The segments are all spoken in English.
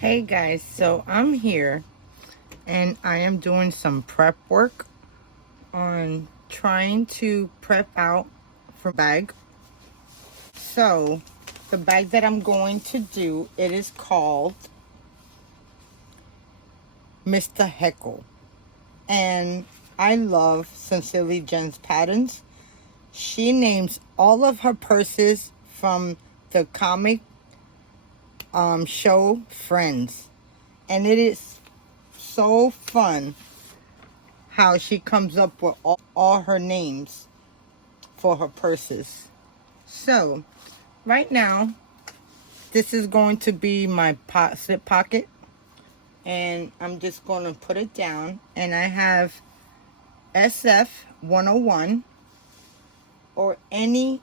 Hey guys, so I'm here and I am doing some prep work on trying to prep out for bag. So the bag that I'm going to do, it is called Mr. Heckel. And I love Sincerely Jen's patterns. She names all of her purses from the comic show Friends. And it is so fun how she comes up with all her names for her purses. So right now, this is going to be my slip pocket, and I'm just going to put it down. And I have SF 101 or any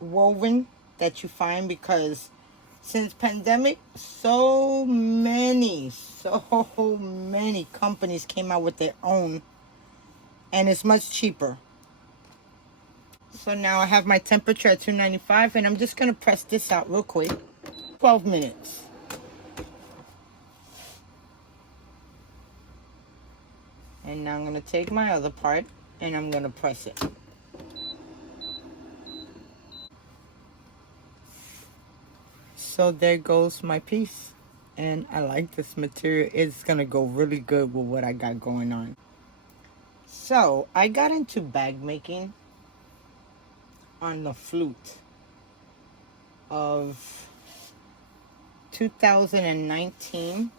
woven that you find, because since pandemic, so many companies came out with their own, and it's much cheaper. So now I have my temperature at 295, and I'm just going to press this out real quick. 12 minutes. And now I'm going to take my other part and I'm going to press it. So there goes my piece. And I like this material. It's going to go really good with what I got going on. So I got into bag making on the flute of 2019.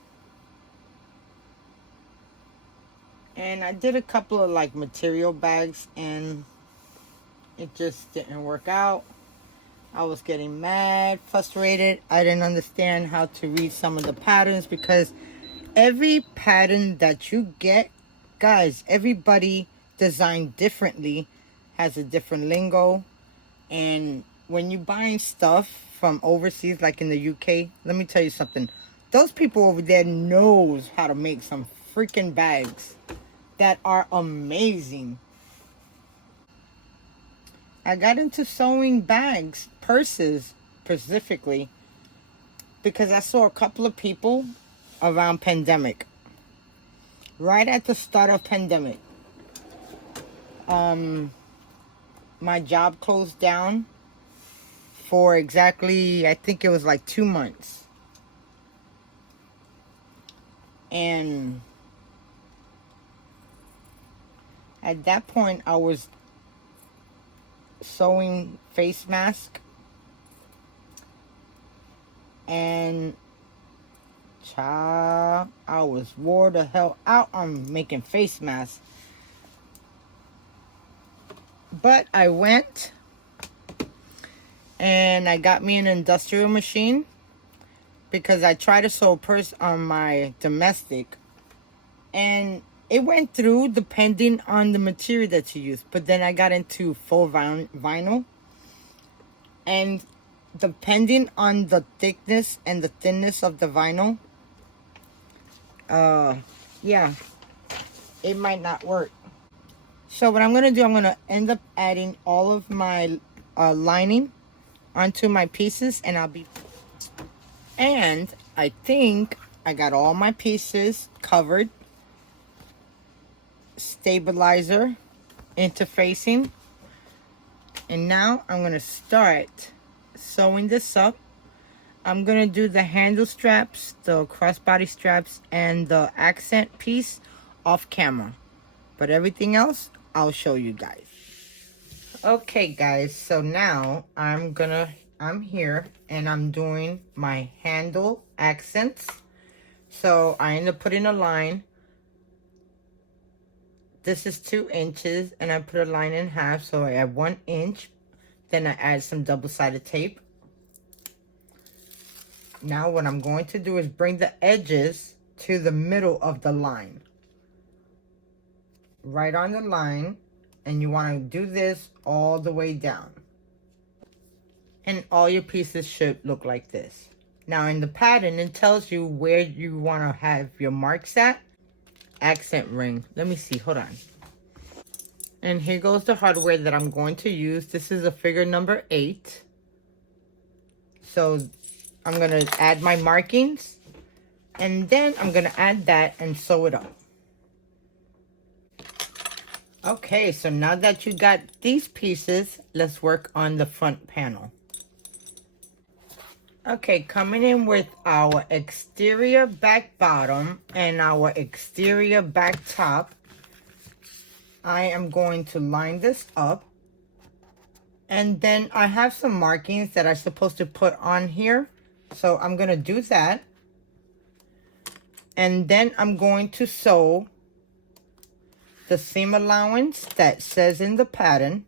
And I did a couple of like material bags and it just didn't work out. I was getting mad, frustrated. I didn't understand how to read some of the patterns, because every pattern that you get, guys, everybody designed differently, has a different lingo. And when you're buying stuff from overseas, like in the UK, let me tell you something. Those people over there knows how to make some freaking bags that are amazing. I got into sewing bags, purses specifically, because I saw a couple of people around pandemic. Right at the start of pandemic. My job closed down for exactly, I think it was like 2 months. And at that point, I was sewing face mask, and child, I was wore the hell out on making face masks. But I went and I got me an industrial machine, because I tried to sew a purse on my domestic and it went through depending on the material that you use. But then I got into full vinyl, and depending on the thickness and the thinness of the vinyl, yeah, it might not work. So what I'm gonna do, I'm gonna end up adding all of my lining onto my pieces, and and I think I got all my pieces covered. Stabilizer, interfacing, and now I'm gonna start sewing this up. I'm gonna do the handle straps, the crossbody straps, and the accent piece off camera, but everything else I'll show you guys. Okay guys, so now I'm here and I'm doing my handle accents. So I end up putting a line. This is 2 inches, and I put a line in half, so I add 1 inch. Then I add some double-sided tape. Now what I'm going to do is bring the edges to the middle of the line. Right on the line, and you want to do this all the way down. And all your pieces should look like this. Now in the pattern, it tells you where you want to have your marks at. Accent ring. Let me see, hold on. And here goes the hardware that I'm going to use. This is a figure number 8. So I'm going to add my markings. And then I'm gonna add that and sew it up. Okay, so now that you got these pieces, let's work on the front panel. Okay, coming in with our exterior back bottom and our exterior back top, I am going to line this up. And then I have some markings that I'm supposed to put on here. So I'm gonna do that. And then I'm going to sew the seam allowance that says in the pattern.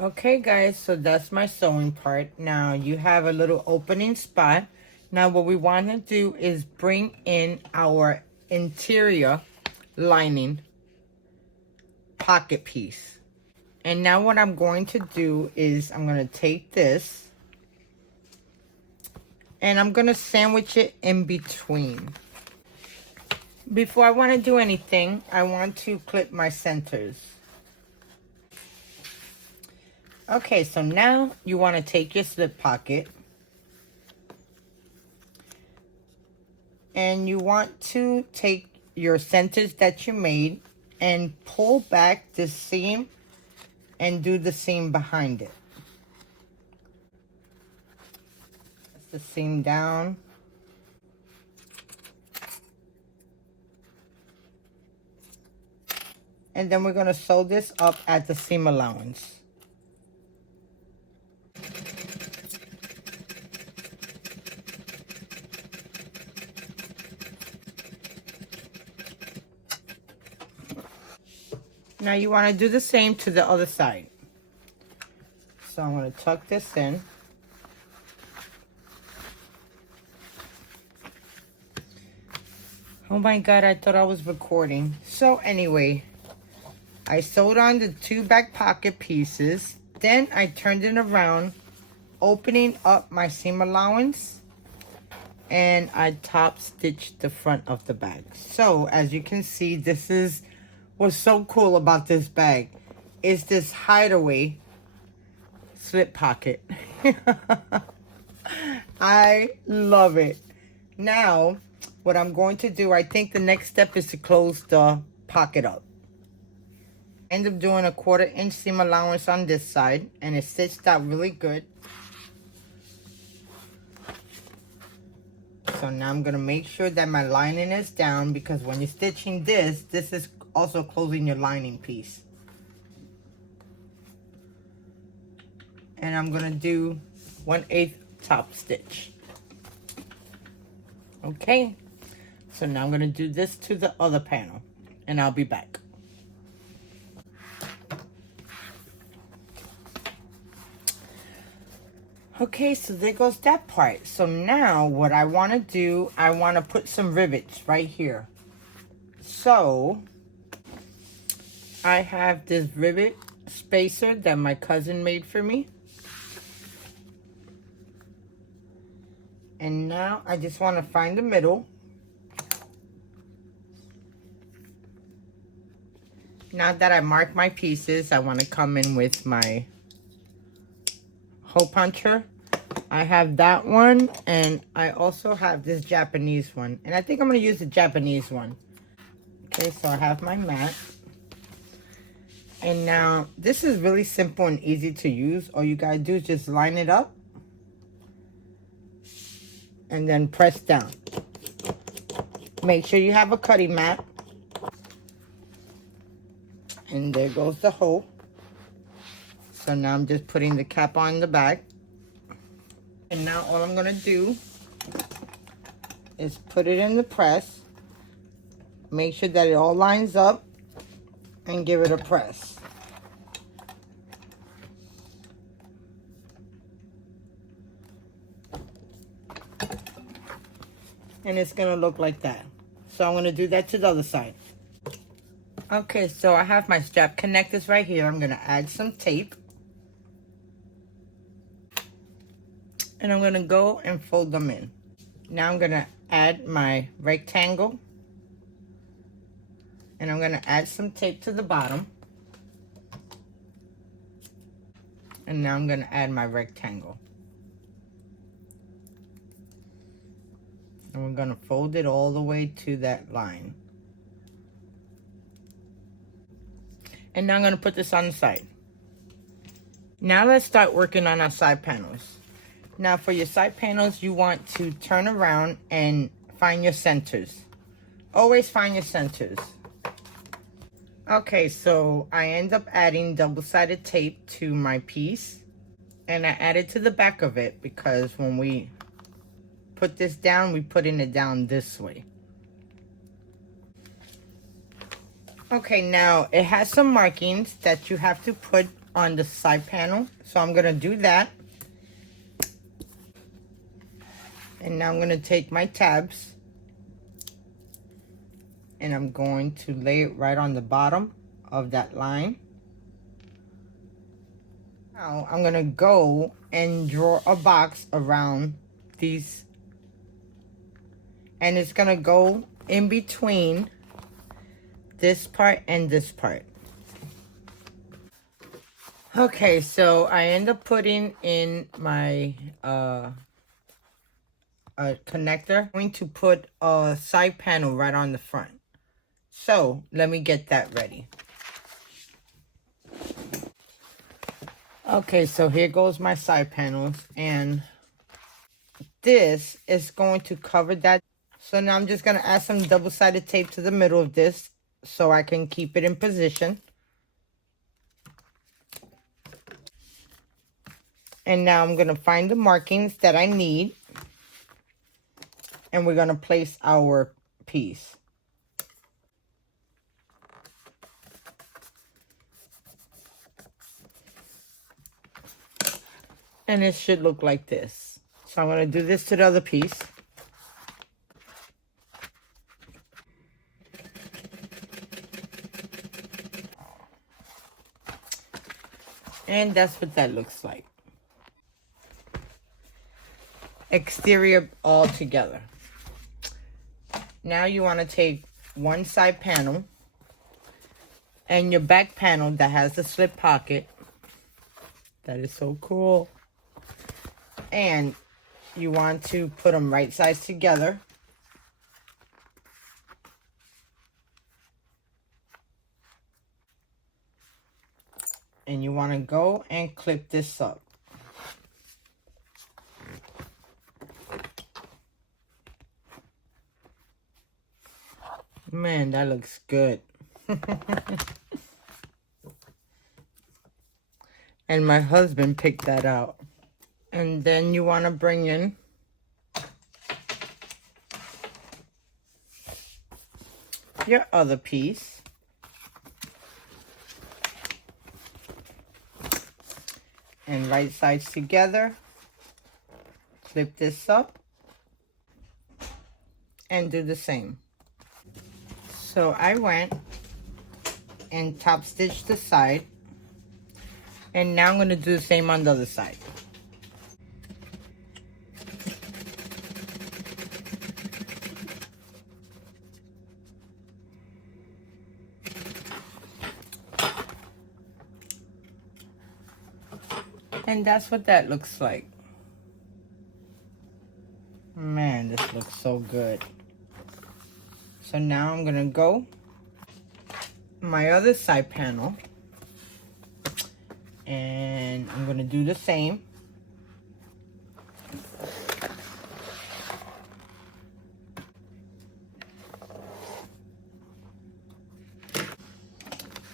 Okay guys, so that's my sewing part. Now you have a little opening spot. Now what we want to do is bring in our interior lining pocket piece. And now what I'm going to do is I'm going to take this and I'm going to sandwich it in between. Before I want to do anything, I want to clip my centers. Okay, so now you want to take your slip pocket and you want to take your centers that you made and pull back the seam and do the seam behind it. That's the seam down. And then we're going to sew this up at the seam allowance. Now you want to do the same to the other side. So I'm going to tuck this in. Oh my God, I thought I was recording. So anyway, I sewed on the two back pocket pieces. Then I turned it around, opening up my seam allowance. And I top stitched the front of the bag. So as you can see, this is what's so cool about this bag. Is this hideaway slip pocket. I love it. Now, what I'm going to do, I think the next step is to close the pocket up. End up doing a 1/4 inch seam allowance on this side, and it stitched out really good. So now I'm gonna make sure that my lining is down, because when you're stitching this is also closing your lining piece. And I'm gonna do 1/8 top stitch. Okay, so now I'm gonna do this to the other panel, and I'll be back. Okay, so there goes that part. So now what I want to do, I want to put some rivets right here. So I have this rivet spacer that my cousin made for me. And now I just want to find the middle. Now that I marked my pieces, I want to come in with my hole puncher. I have that one, and I also have this Japanese one, and I think I'm going to use the Japanese one. Okay, so I have my mat, and now this is really simple and easy to use. All you gotta do is just line it up and then press down. Make sure you have a cutting mat, and there goes the hole. So now I'm just putting the cap on the bag. And now all I'm gonna do is put it in the press. Make sure that it all lines up and give it a press. And it's gonna look like that. So I'm gonna do that to the other side. Okay, so I have my strap connectors right here. I'm gonna add some tape. And I'm gonna go and fold them in. Now I'm gonna add my rectangle. And I'm gonna add some tape to the bottom. And now I'm going to add my rectangle. And we're going to fold it all the way to that line. And now I'm going to put this on the side. Now let's start working on our side panels. Now for your side panels, you want to turn around and find your centers. Always find your centers. Okay, so I end up adding double-sided tape to my piece. And I added to the back of it because when we put this down, we putting it down this way. Okay, now it has some markings that you have to put on the side panel. So I'm gonna do that. And now I'm gonna take my tabs and I'm going to lay it right on the bottom of that line. Now I'm gonna go and draw a box around these, and it's gonna go in between this part and this part. Okay, so I end up putting in my connector. I'm going to put a side panel right on the front. So let me get that ready. Okay, so here goes my side panels, and this is going to cover that. So now I'm just going to add some double-sided tape to the middle of this so I can keep it in position. And now I'm going to find the markings that I need, and we're going to place our piece. And it should look like this. So I'm going to do this to the other piece. And that's what that looks like. Exterior all together. Now you want to take one side panel and your back panel that has the slip pocket. That is so cool. And you want to put them right sides together. And you want to go and clip this up. Man, that looks good. And my husband picked that out. And then you want to bring in your other piece. And right sides together. Flip this up. And do the same. So I went and top stitched the side. And now I'm going to do the same on the other side. And that's what that looks like. Man, this looks so good. So now I'm gonna go my other side panel and I'm gonna do the same.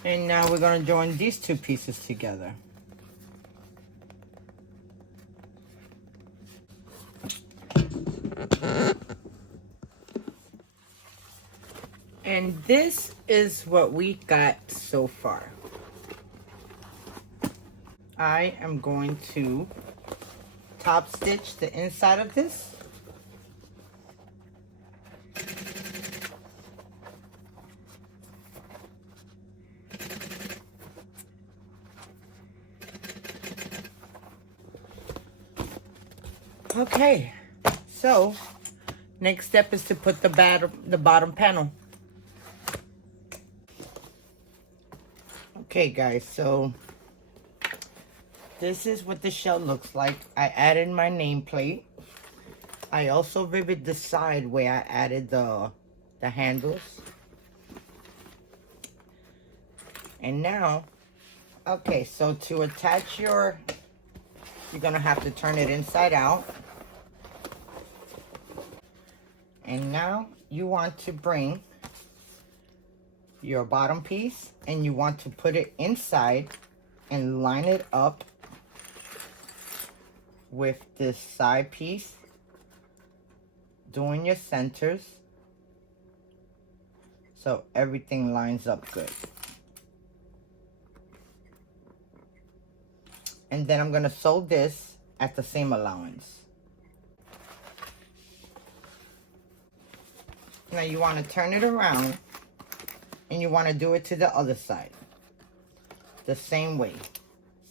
And now we're gonna join these two pieces together. And this is what we got so far. I am going to top stitch the inside of this. Okay, so next step is to put the bottom panel. Okay guys, so This is what the shell looks like. I added my nameplate. I also riveted the side where I added the handles. And now, okay, so to attach you're gonna have to turn it inside out. And now you want to bring your bottom piece and you want to put it inside and line it up with this side piece, doing your centers so everything lines up good. And then I'm gonna sew this at the same allowance. Now you want to turn it around and you want to do it to the other side the same way.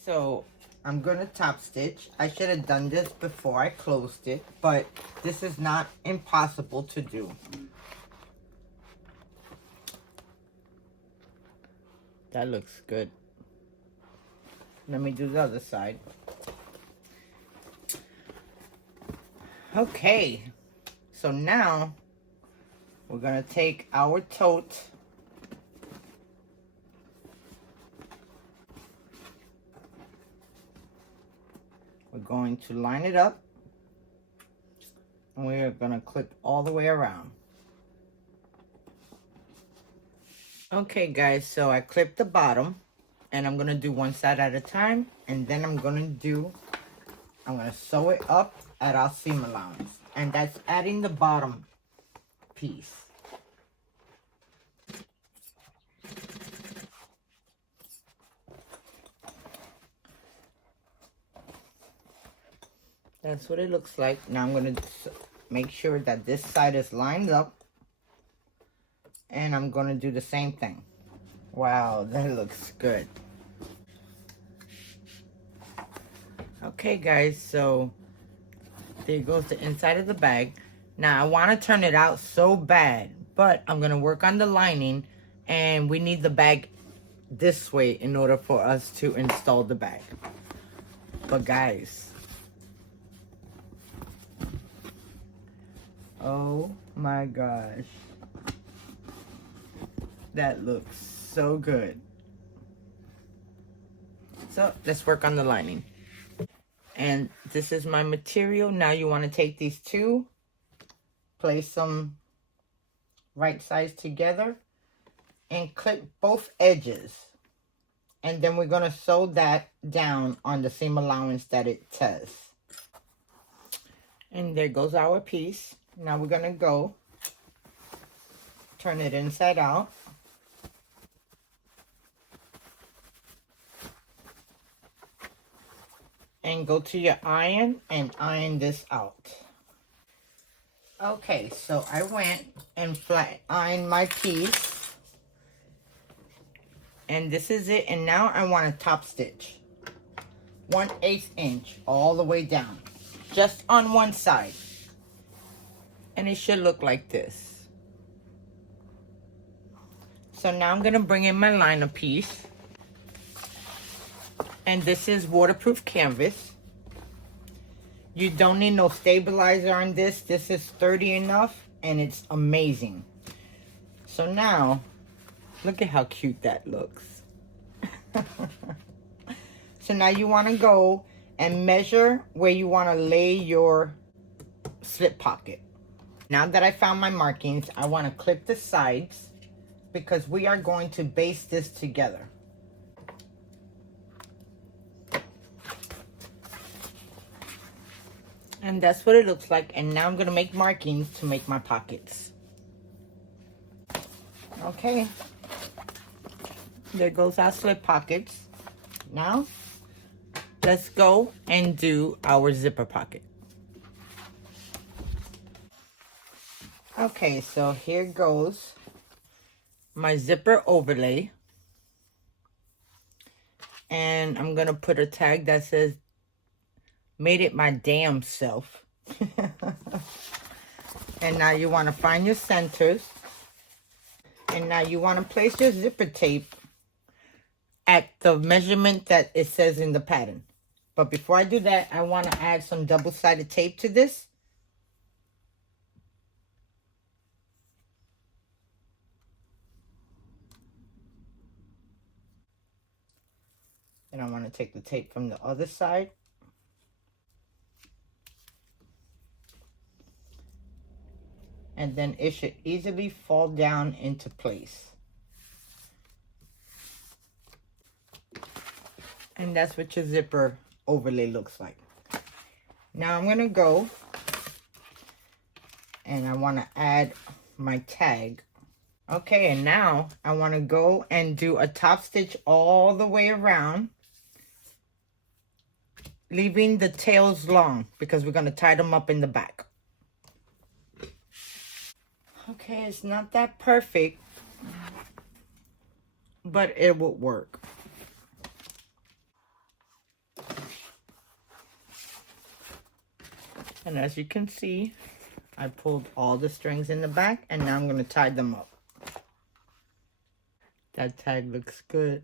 So I'm gonna top stitch. I should have done this before I closed it, but this is not impossible to do. That looks good. Let me do the other side. Okay, so now we're gonna take our tote we're going to line it up and we're gonna clip all the way around. Okay guys, so I clipped the bottom and I'm gonna do one side at a time, and then I'm gonna sew it up at our seam allowance, and that's adding the bottom piece. That's what it looks like. Now I'm gonna make sure that this side is lined up, and I'm gonna do the same thing. Wow, that looks good. Okay guys, so there goes the inside of the bag. Now I want to turn it out so bad, but I'm gonna work on the lining, and we need the bag this way in order for us to install the bag. But guys, oh my gosh, that looks so good. So let's work on the lining. And this is my material. Now you want to take these two, place them right sides together, and clip both edges. And then we're going to sew that down on the seam allowance that it says. And there goes our piece. Now we're going to go turn it inside out. And go to your iron and iron this out. Okay, so I went and flat ironed my piece. And this is it. And now I want to top stitch 1/8 inch all the way down, just on one side. And it should look like this. So now I'm going to bring in my liner piece. And this is waterproof canvas. You don't need no stabilizer on this. This is sturdy enough and it's amazing. So now, look at how cute that looks. So now you want to go and measure where you want to lay your slip pocket. Now that I found my markings, I want to clip the sides because we are going to base this together. And that's what it looks like. And now I'm going to make markings to make my pockets. Okay. There goes our slip pockets. Now, let's go and do our zipper pocket. Okay, so here goes my zipper overlay. And I'm going to put a tag that says, "Made it my damn self." And now you want to find your centers. And now you want to place your zipper tape at the measurement that it says in the pattern. But before I do that, I want to add some double-sided tape to this. And I want to take the tape from the other side. And then it should easily fall down into place. And that's what your zipper overlay looks like. Now I'm going to go and I want to add my tag. Okay, and now I want to go and do a top stitch all the way around, leaving the tails long because we're going to tie them up in the back. Okay, it's not that perfect, but it will work. And as you can see, I pulled all the strings in the back, and now I'm going to tie them up. That tag looks good.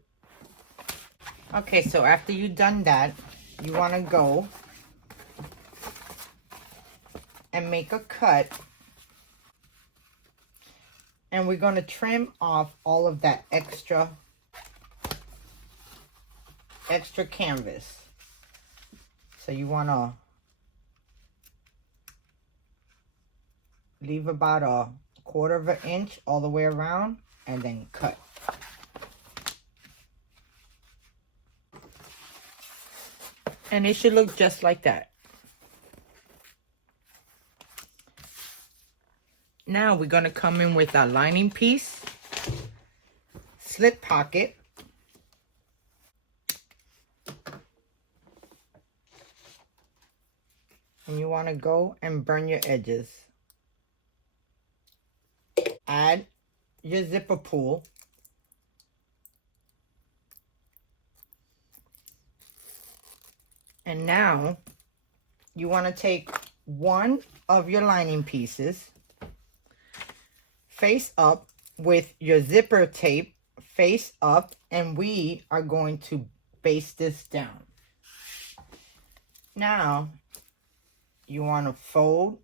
Okay, so after you've done that, you want to go and make a cut. And we're going to trim off all of that extra canvas. So you want to leave about a 1/4 of an inch all the way around and then cut. And it should look just like that. Now we're going to come in with our lining piece, slip pocket, and you want to go and burn your edges. Add your zipper pull. And now you want to take one of your lining pieces, face up with your zipper tape face up, and we are going to baste this down. Now you want to fold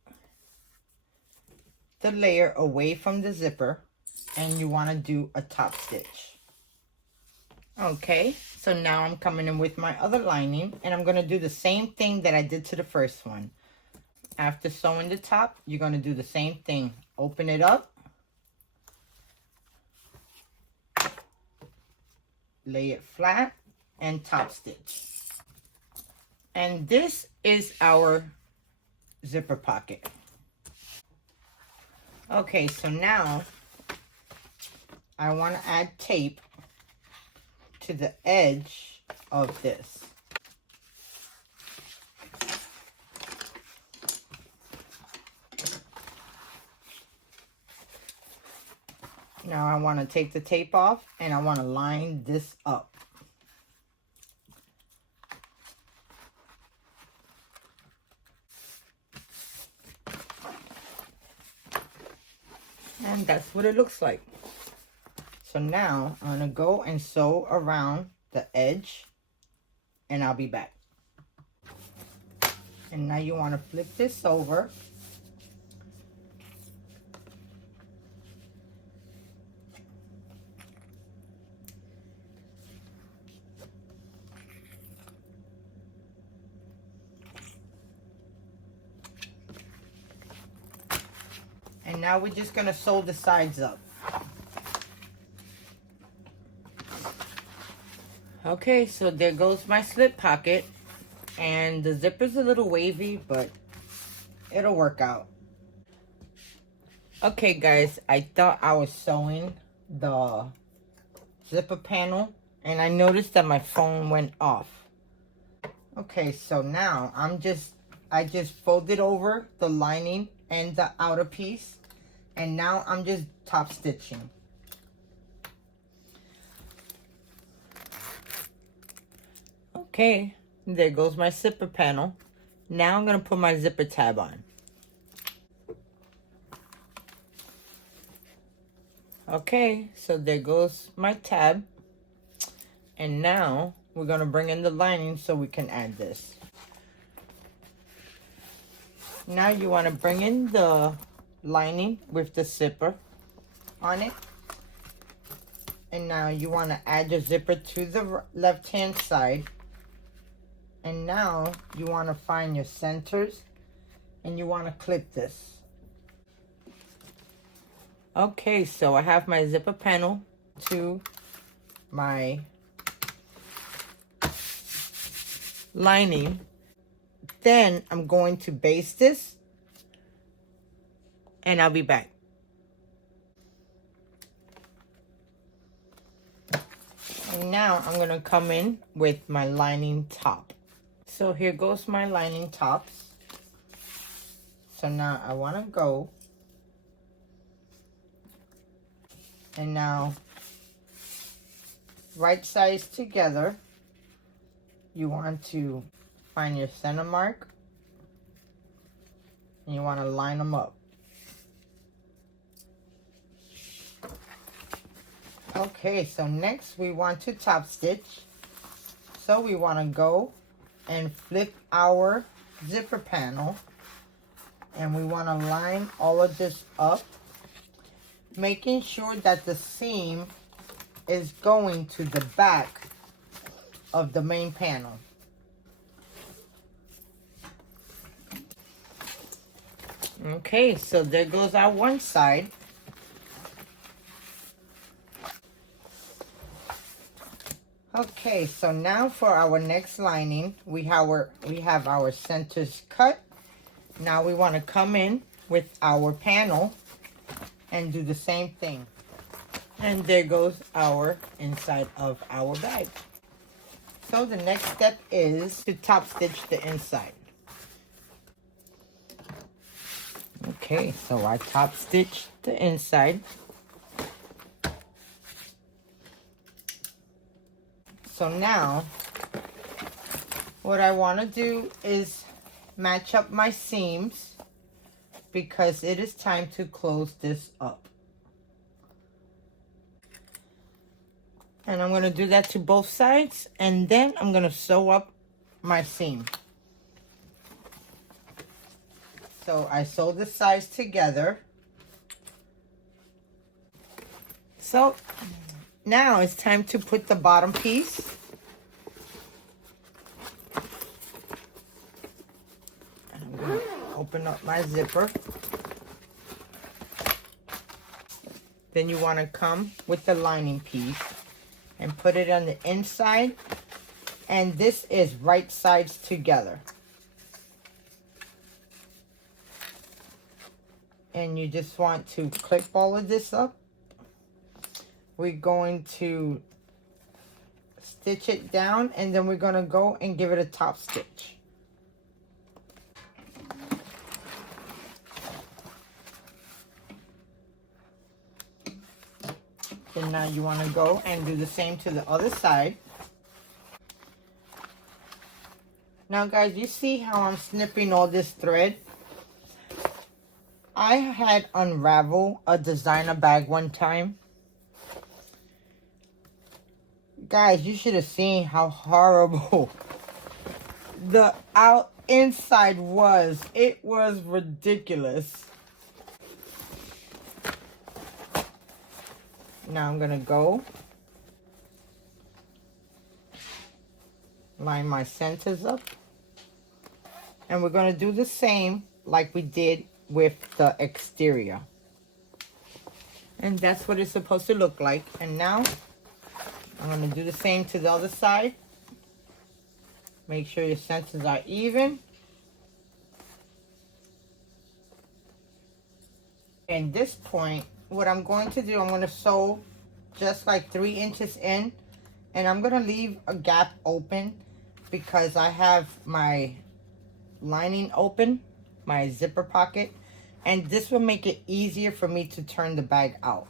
the layer away from the zipper, and you want to do a top stitch. Okay, so now I'm coming in with my other lining, and I'm going to do the same thing that I did to the first one. After sewing the top, you're going to do the same thing. Open it up, lay it flat, and top stitch. And this is our zipper pocket. Okay, so now I want to add tape to the edge of this. Now I want to take the tape off, and I want to line this up. And that's what it looks like. So now I'm going to go and sew around the edge, and I'll be back. And now you want to flip this over. And now we're just going to sew the sides up. Okay, so there goes my slip pocket. And the zipper's a little wavy, but it'll work out. Okay, guys, I thought I was sewing the zipper panel, and I noticed that my phone went off. Okay, so now I just folded over the lining and the outer piece, and now I'm just top stitching. Okay, there goes my zipper panel. Now I'm going to put my zipper tab on. Okay, so there goes my tab. And now we're going to bring in the lining so we can add this. Now you want to bring in the lining with the zipper on it. And now you want to add your zipper to the left hand side. And now you want to find your centers and you want to clip this. Okay, so I have my zipper panel to my lining. Then I'm going to baste this and I'll be back. And now I'm going to come in with my lining top. So here goes my lining tops. So now I want to go. And now, right sides together. You want to find your center mark. And you want to line them up. Okay, so next we want to top stitch. So we want to go and flip our zipper panel. And we want to line all of this up, making sure that the seam is going to the back of the main panel. Okay, so there goes our one side. Okay, so now for our next lining, we have our centers cut. Now we want to come in with our panel and do the same thing. And there goes our inside of our bag. So the next step is to top stitch the inside. Okay, so I top stitched the inside. So now, what I want to do is match up my seams because it is time to close this up. And I'm going to do that to both sides, and then I'm going to sew up my seam. So I sew the sides together. So now it's time to put the bottom piece. And I'm going to open up my zipper. Then you want to come with the lining piece and put it on the inside. And this is right sides together. And you just want to clip all of this up. We're going to stitch it down, and then we're going to go and give it a top stitch. Then now you want to go and do the same to the other side. Now guys, you see how I'm snipping all this thread? I had unraveled a designer bag one time. Guys, you should have seen how horrible the inside was. It was ridiculous. Now I'm gonna go line my centers up, and we're gonna do the same like we did with the exterior. And that's what it's supposed to look like. And now I'm going to do the same to the other side. Make sure your centers are even. At this point, what I'm going to do, I'm going to sew just like 3 inches in. And I'm going to leave a gap open because I have my lining open, my zipper pocket. And this will make it easier for me to turn the bag out.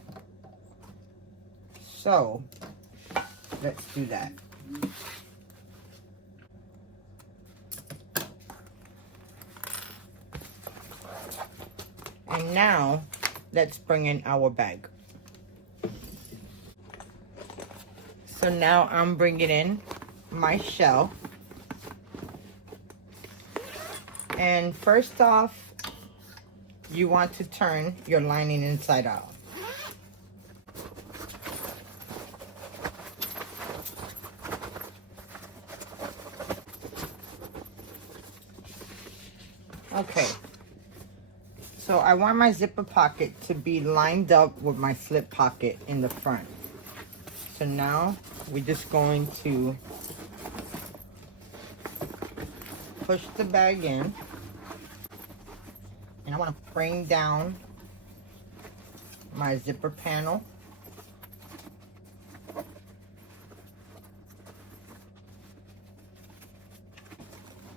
So let's do that. And now let's bring in our bag. So now I'm bringing in my shell. And first off, you want to turn your lining inside out. Okay, so I want my zipper pocket to be lined up with my slip pocket in the front. So now we're just going to push the bag in, and I want to bring down my zipper panel.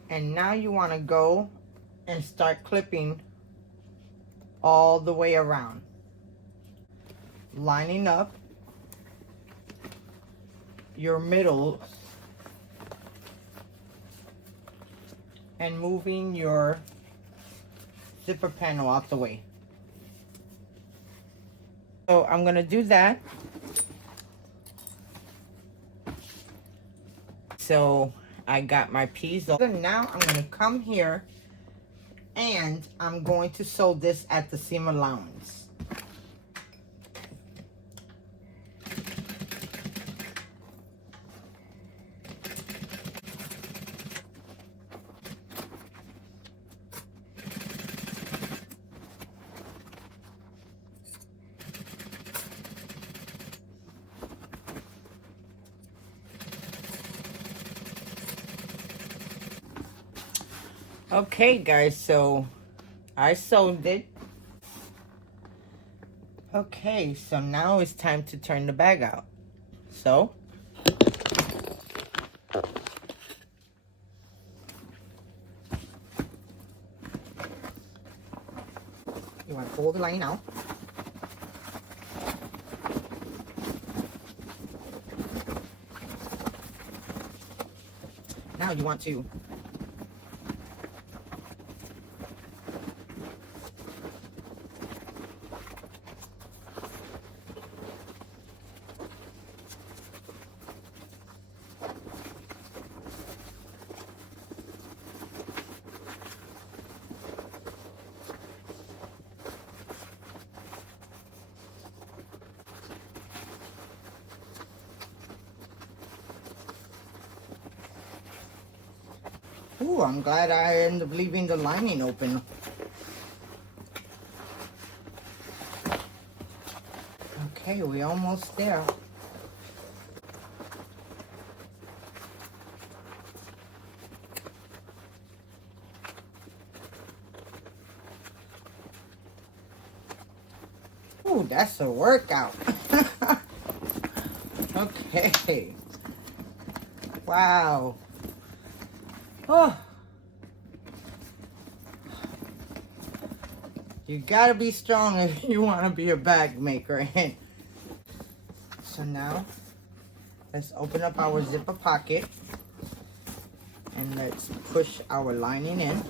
And now you want to go and start clipping all the way around, lining up your middles and moving your zipper panel out the way. So I'm gonna do that. So I got my piece. So now I'm gonna come here and I'm going to sew this at the seam allowance. Okay guys, so I sewed it. Okay, so now it's time to turn the bag out. So you want to pull the line out. Now you want to ooh, I'm glad I ended up leaving the lining open. Okay, we're almost there. Ooh, that's a workout. Okay. Wow. Oh. You gotta be strong if you want to be a bag maker. So now, let's open up our zipper pocket and let's push our lining in.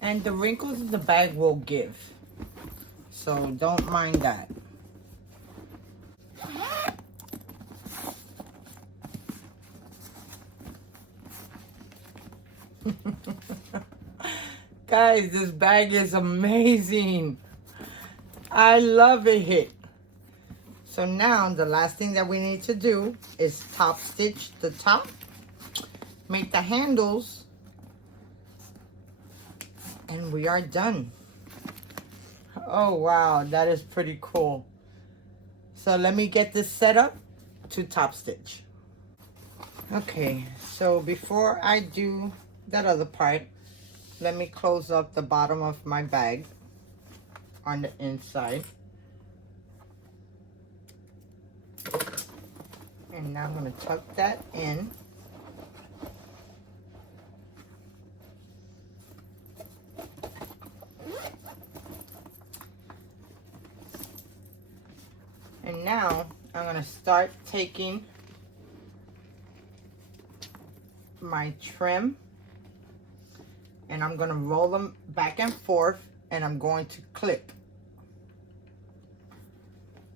And the wrinkles in the bag will give, so don't mind that. Guys, this bag is amazing. I love it. So now the last thing that we need to do is top stitch the top, make the handles, and we are done. Oh wow, that is pretty cool. So let me get this set up to top stitch. Okay, so before I do that other part, let me close up the bottom of my bag on the inside. And now I'm going to tuck that in. And now I'm gonna start taking my trim and I'm gonna roll them back and forth, and I'm going to clip.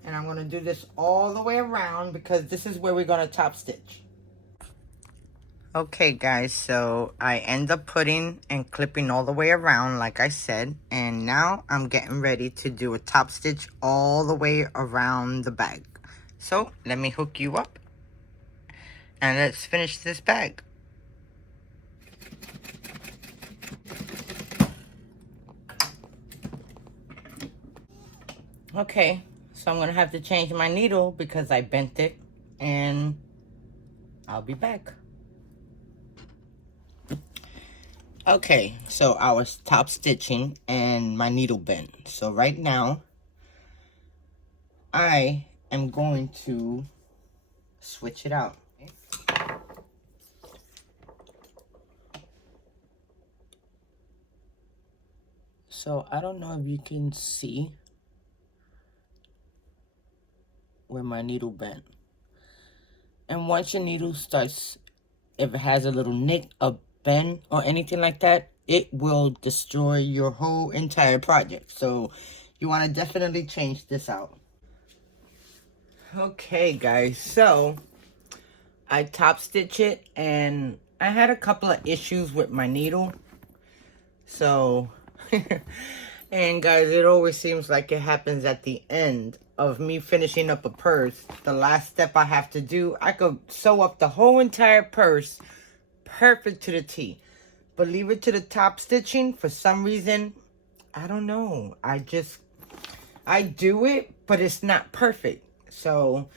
And I'm gonna do this all the way around because this is where we're gonna top stitch. Okay guys, so I end up putting and clipping all the way around like I said, and now I'm getting ready to do a top stitch all the way around the bag. So let me hook you up and let's finish this bag. Okay, so I'm gonna have to change my needle because I bent it, and I'll be back. Okay, so I was top stitching and my needle bent. So right now, I am going to switch it out. So I don't know if you can see where my needle bent. And once your needle starts, if it has a little nick, a bend, or anything like that, it will destroy your whole entire project. So you want to definitely change this out. Okay guys, so I top stitch it and I had a couple of issues with my needle. So and guys, it always seems like it happens at the end of me finishing up a purse. The last step I have to do, I could sew up the whole entire purse perfect to the T. But leave it to the top stitching, for some reason, I don't know. I do it, but it's not perfect. So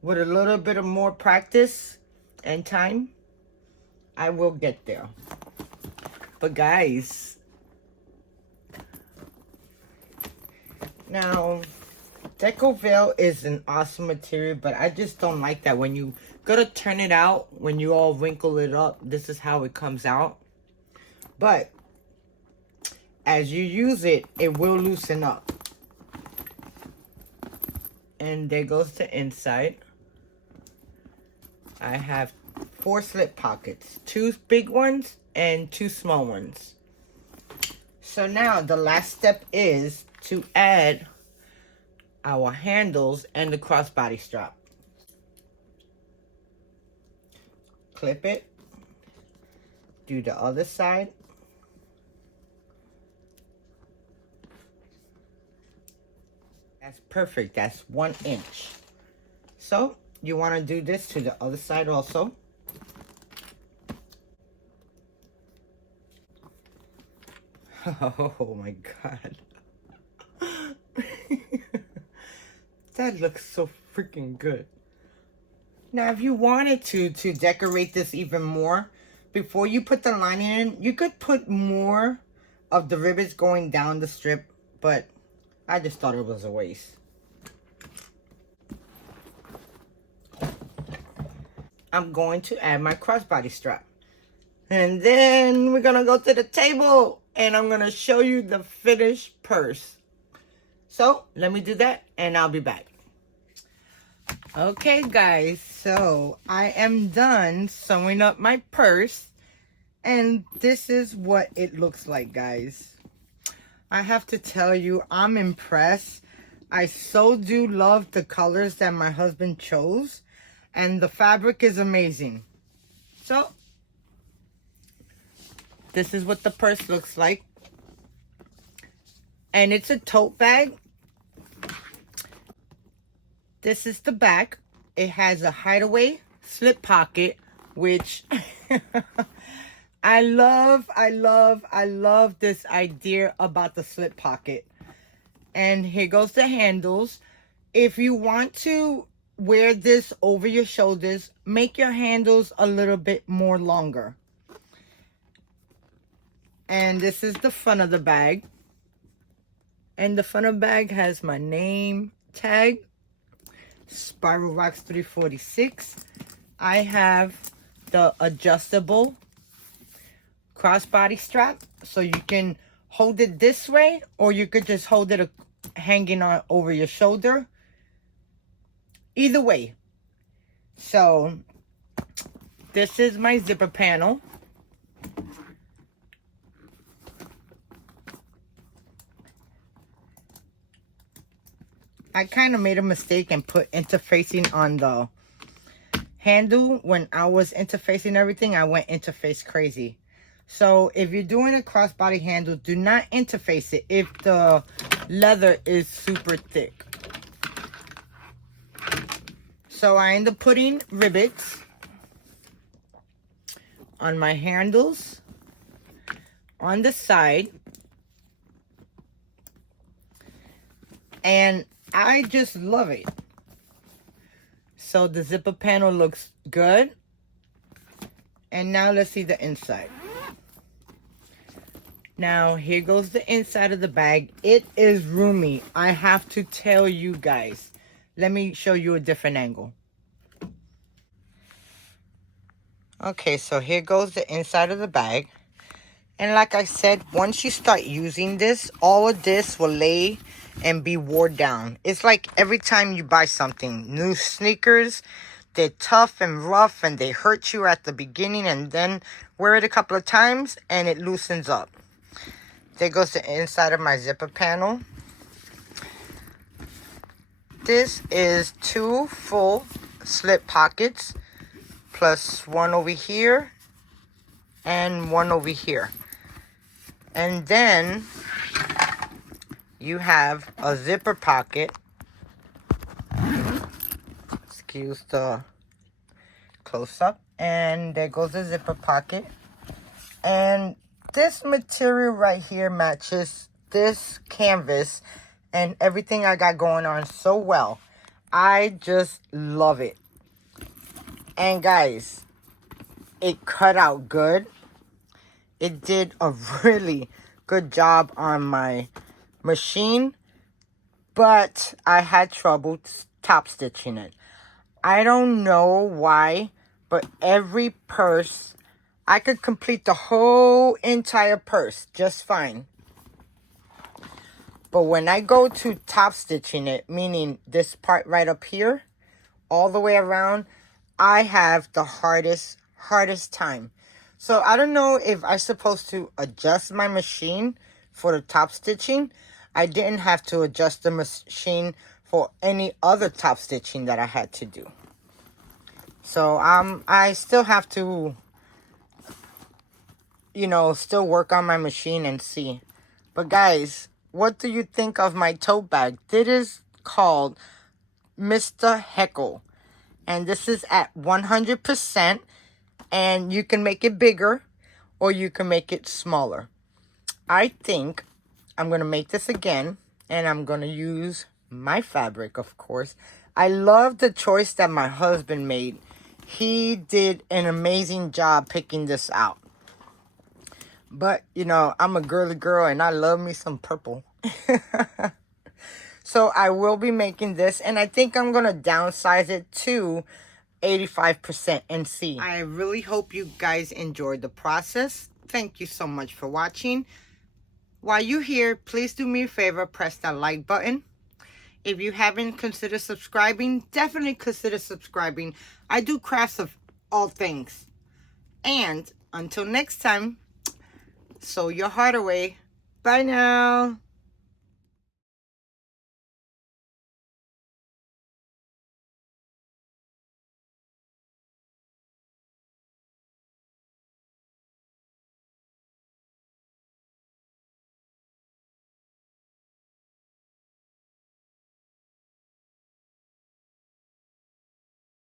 with a little bit of more practice and time, I will get there. But guys, now Deco Veil is an awesome material, but I just don't like that when you go to turn it out, when you all wrinkle it up, this is how it comes out. But as you use it, it will loosen up. And there goes the inside. I have 4 slip pockets, 2 big ones and 2 small ones. So now the last step is to add our handles and the crossbody strap. Clip it. Do the other side. That's perfect. That's 1 inch. So you want to do this to the other side also. Oh my God. That looks so freaking good. Now, if you wanted to decorate this even more, before you put the lining in, you could put more of the rivets going down the strip, but I just thought it was a waste. I'm going to add my crossbody strap. And then we're gonna go to the table and I'm gonna show you the finished purse. So let me do that and I'll be back. Okay guys, so I am done sewing up my purse and this is what it looks like, guys. I have to tell you, I'm impressed. I so do love the colors that my husband chose and the fabric is amazing. So this is what the purse looks like. And it's a tote bag. This is the back. It has a hideaway slip pocket, which I love this idea about the slip pocket. And here goes the handles. If you want to wear this over your shoulders, make your handles a little bit more longer. And this is the front of the bag. And the front of the bag has my name tag, Spiral Rocks 346. I have the adjustable crossbody strap, so you can hold it this way, or you could just hold it hanging on over your shoulder. Either way. So this is my zipper panel. I kind of made a mistake and put interfacing on the handle. When I was interfacing everything, I went interface crazy. So if you're doing a crossbody handle, do not interface it if the leather is super thick. So I end up putting rivets on my handles on the side. And I just love it. So the zipper panel looks good. And now let's see the inside. Now here goes the inside of the bag. It is roomy. I have to tell you guys. Let me show you a different angle. Okay, so here goes the inside of the bag. And like I said, once you start using this, all of this will lay and be worn down. It's like every time you buy something, new sneakers, they're tough and rough and they hurt you at the beginning, and then wear it a couple of times and it loosens up. There goes the inside of my zipper panel. This is 2 full slip pockets, plus one over here and one over here. And then you have a zipper pocket. Excuse the close-up. And there goes the zipper pocket. And this material right here matches this canvas and everything I got going on so well. I just love it. And guys, it cut out good. It did a really good job on my machine, but I had trouble top stitching it. I don't know why, but every purse, I could complete the whole entire purse just fine. But when I go to top stitching it, meaning this part right up here, all the way around, I have the hardest time. So I don't know if I'm supposed to adjust my machine for the top stitching. I didn't have to adjust the machine for any other top stitching that I had to do. So I still have to, still work on my machine and see. But guys, what do you think of my tote bag? This is called Mr. Heckel. And this is at 100%. And you can make it bigger or you can make it smaller. I think I'm going to make this again. And I'm going to use my fabric, of course. I love the choice that my husband made. He did an amazing job picking this out. But, I'm a girly girl and I love me some purple. So I will be making this. And I think I'm going to downsize it to 85% and see. I really hope you guys enjoyed the process. Thank you so much for watching. While you're here, please do me a favor, press that like button. If you haven't considered subscribing, definitely consider subscribing. I do crafts of all things. And until next time, sew your heart away. Bye now.